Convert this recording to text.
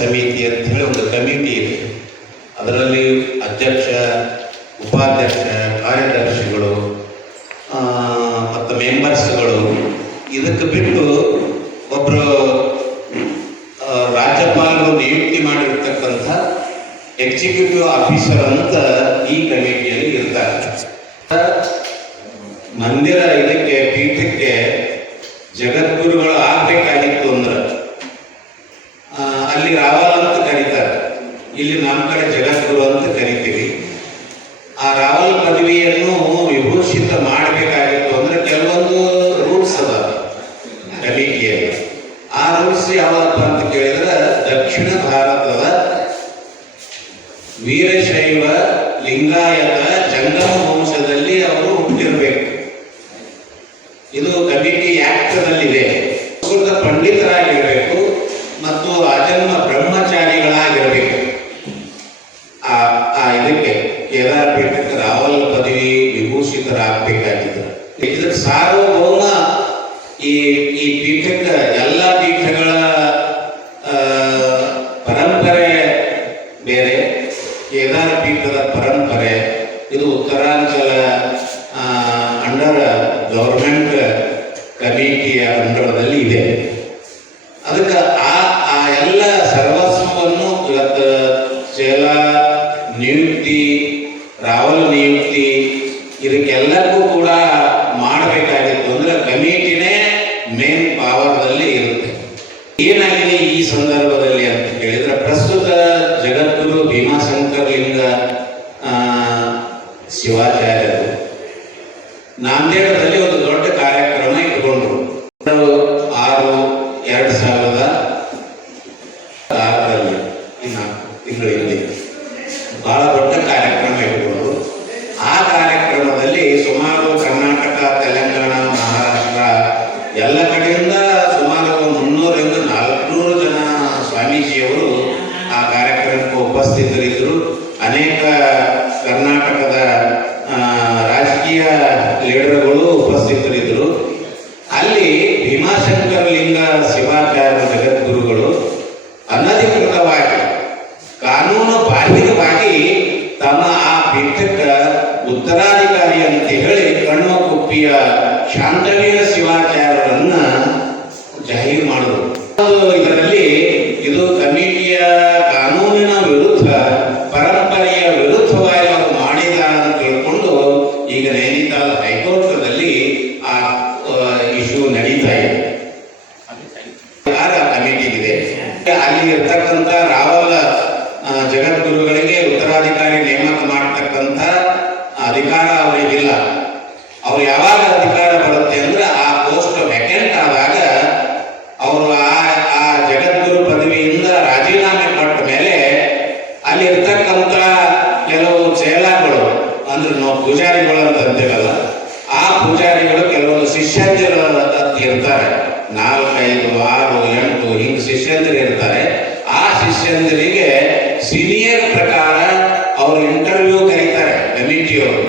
ಸಮಿತಿ ಅಂತ ಹೇಳಿ ಒಂದು ಕಮಿಟಿ ಇದೆ. ಅದರಲ್ಲಿ ಅಧ್ಯಕ್ಷ, ಉಪಾಧ್ಯಕ್ಷ, ಕಾರ್ಯದರ್ಶಿಗಳು ಮತ್ತು ಮೆಂಬರ್ಸ್ಗಳು. ಇದಕ್ಕೆ ಬಿಟ್ಟು ಒಬ್ಬರು ರಾಜ್ಯಪಾಲರು ನಿಯುಕ್ತಿ ಮಾಡಿರ್ತಕ್ಕಂಥ ಎಕ್ಸಿಕ್ಯೂಟಿವ್ ಆಫೀಸರ್ ಅಂತ ಈ ಕಮಿಟಿಯಲ್ಲಿ ಇರ್ತಾರೆ. ಮಂದಿರ ಇದಕ್ಕೆ ಪೀಠಕ್ಕೆ ಜಗದ್ಗುರುಗಳು ಆಗಬೇಕಾಗಿತ್ತು ಅಂದ್ರೆ ಅಲ್ಲಿ ರಾವಲ್ ಅಂತ ಕರೀತಾರೆ, ಇಲ್ಲಿ ನಮ್ಮ ಕಡೆ ಜಗದ್ಗುರು ಅಂತ ಕರಿತೀವಿ. ಆ ರಾವಲ್ ಪದವಿಯನ್ನು ವಿಭೂಷಿತ ಮಾಡಬೇಕಾಗಿತ್ತು ಅಂದ್ರೆ ಕೆಲವೊಂದು ರೂಲ್ಸ್ ಅದ ಕಮಿಟಿಯಲ್ಲಿ. ಆ ರೂಲ್ಸ್ ಯಾವಪ್ಪ ಅಂತ ಕೇಳಿದ್ರೆ, ದಕ್ಷಿಣ ಭಾರತದ ವೀರಶೈವ ಲಿಂಗಾಯತ ಜಂಗಮ ವಂಶದಲ್ಲಿ ಅವರು ಹುಟ್ಟಿರಬೇಕು. ಇದು ಕಮಿಟಿ ಆಕ್ಟ್ನಲ್ಲಿದೆ. ಸಂಸ್ಕೃತ ಪಂಡಿತರಾಗಿರಬೇಕು ಮತ್ತು ಅಜನ್ಮ ಬ್ರಹ್ಮಚಾರಿಗಳಾಗಿರಬೇಕು. ಇದಕ್ಕೆ ಕೇದಾರ ಪೀಠಕ್ಕೆ ರಾವಲ್ ಪದವಿ ವಿಭೂಷಿತರಾಗಬೇಕಾಗಿತ್ತು. ಇದಕ್ಕೆ ಸಾರ್ವಭೌಮ ಈ ಪೀಠಕ್ಕೆ ಎಲ್ಲ ಪೀಠಗಳ ಪರಂಪರೆ ಬೇರೆ, ಕೇದಾರ ಪೀಠದ ಪರಂಪರೆ ಇದು ಉತ್ತರಾಂಚಲ ಅಂಡರ್ ಗವರ್ಮೆಂಟ್ ಕಮಿಟಿಯ ಅಂಡರದಲ್ಲಿ ಇದೆ. ಅದಕ್ಕೆ ಆ ಎಲ್ಲ ಸರ್ವಸ್ವವನ್ನು ಇವತ್ತು ಚೇಲ ನಿಯುಕ್ತಿ, ರಾವಲ್ ನಿಯುಕ್ತಿ ಇದಕ್ಕೆಲ್ಲಕ್ಕೂ ಕೂಡ ಮಾಡಬೇಕಾಗಿತ್ತು ಅಂದ್ರೆ ಕಮಿಟಿನೇ ಮೇನ್ ಪಾವರ್ದಲ್ಲಿ ಇರುತ್ತೆ. ಏನಾಗಿದೆ ಈ ಸಂದರ್ಭದಲ್ಲಿ ಅಂತ ಕೇಳಿದ್ರೆ, ಪ್ರಸ್ತುತ ಜಗದ್ಗುರು ಭೀಮಾಶಂಕರಲಿಂಗ ಶಿವಾಚಾರ್ಯರು ನಾಂದೇಡದಲ್ಲಿ ಒಂದು ದೊಡ್ಡ ಕಾರ್ಯಕ್ರಮ ಇಟ್ಕೊಂಡ್ರು. 6/2006 ತಿಂಗಳಲ್ಲಿ ಬಹಳ ದೊಡ್ಡ ಕಾರ್ಯಕ್ರಮ ಇಟ್ಕೊಂಡ್ರು. ಆ ಕಾರ್ಯಕ್ರಮದಲ್ಲಿ ಸುಮಾರು ಕರ್ನಾಟಕ, ತೆಲಂಗಾಣ, ಮಹಾರಾಷ್ಟ್ರ ಎಲ್ಲ ಕಡೆಯಿಂದ ಸುಮಾರು 300-400 ಜನ ಸ್ವಾಮೀಜಿಯವರು ಆ ಕಾರ್ಯಕ್ರಮಕ್ಕೆ ಉಪಸ್ಥಿತರಿದ್ದರು. ಅನೇಕ ಕರ್ನಾಟಕದ ರಾಜಕೀಯ ಲೀಡರ್ಗಳು ಉಪಸ್ಥಿತರಿದ್ದರು. ಅಲ್ಲಿ ಭೀಮಾಶಂಕರಲಿಂಗ ಶಿವಾಚಾರ್ಯ ಜಗದ್ಗುರುಗಳು ಅನಧಿಕೃತವಾಗಿ, ಕಾನೂನು ಬಾಹಿರವಾಗಿ ತಮ್ಮ ಆ ಪೀಠಕ್ಕೆ ಉತ್ತರಾಧಿಕಾರಿ ಅಂತ ಹೇಳಿ ಕಣ್ವಕುಪ್ಪಿಯ ಶಾಂತವೀರ ಶಿವಾಚಾರ್ಯರನ್ನ ಜಾಹೀರು ಮಾಡಿದರು. ಇದರಲ್ಲಿ ಇದು ಕಮಿಟಿಯ ಕಾನೂನಿನ ವಿರುದ್ಧ, ಪರಂಪರೆಯ ವಿರುದ್ಧವಾಗಿ ಅವರು ಮಾಡಿದ ಅಂತ ತಿಳ್ಕೊಂಡು ಈಗ ನೈನಿತಾಲ್ ಹೈಕೋರ್ಟ್ನಲ್ಲಿ ಆ ಇಶ್ಯೂ ನಡೀತಾ ಇದೆ. ಕಮಿಟಿ ಇದೆ. ಅಲ್ಲಿ ಇರ್ತಕ್ಕಂಥ ರಾವಲ ಜಗದ್ಗುರುಗಳಿಗೆ ಉತ್ತರಾಧಿಕಾರಿ ನೇಮಕ ಮಾಡತಕ್ಕಂಥ ಅಧಿಕಾರ ಅವರಿಗಿಲ್ಲ. ಅವ್ರು ಯಾವಾಗ ಅಧಿಕಾರ ಬರುತ್ತೆ ಅಂದ್ರೆ ಆ ಪೋಸ್ಟ್ ವೇಕೆಂಟ್ ಆದಾಗ ಅವರು ಆ ಜಗದ್ಗುರು ಪದವಿಯಿಂದ ರಾಜೀನಾಮೆ ಕೊಟ್ಟ ಮೇಲೆ ಅಲ್ಲಿ ಇರ್ತಕ್ಕಂಥ ಕೆಲವು ಚೇಲಾಗಳು ಅಂದ್ರೆ ನಾವು ಪೂಜಾರಿಗಳು ಅಂತ ಅಂತೀವಲ್ಲ, ಆ ಪೂಜಾರಿಗಳು ಕೆಲವೊಂದು ಶಿಷ್ಯಂದಿರು ಇರ್ತಾರೆ. 4, 5, 6, 8 ಹಿಂಗೆ ಶಿಷ್ಯಂದಿರು ಇರ್ತಾರೆ. ಆ ಶಿಷ್ಯಂದಿರಿಗೆ ಸೀನಿಯರ್ ಪ್ರಕಾರ ಅವರು ಇಂಟರ್ವ್ಯೂ ಕರೀತಾರೆ ಕಮಿಟಿಯವರು.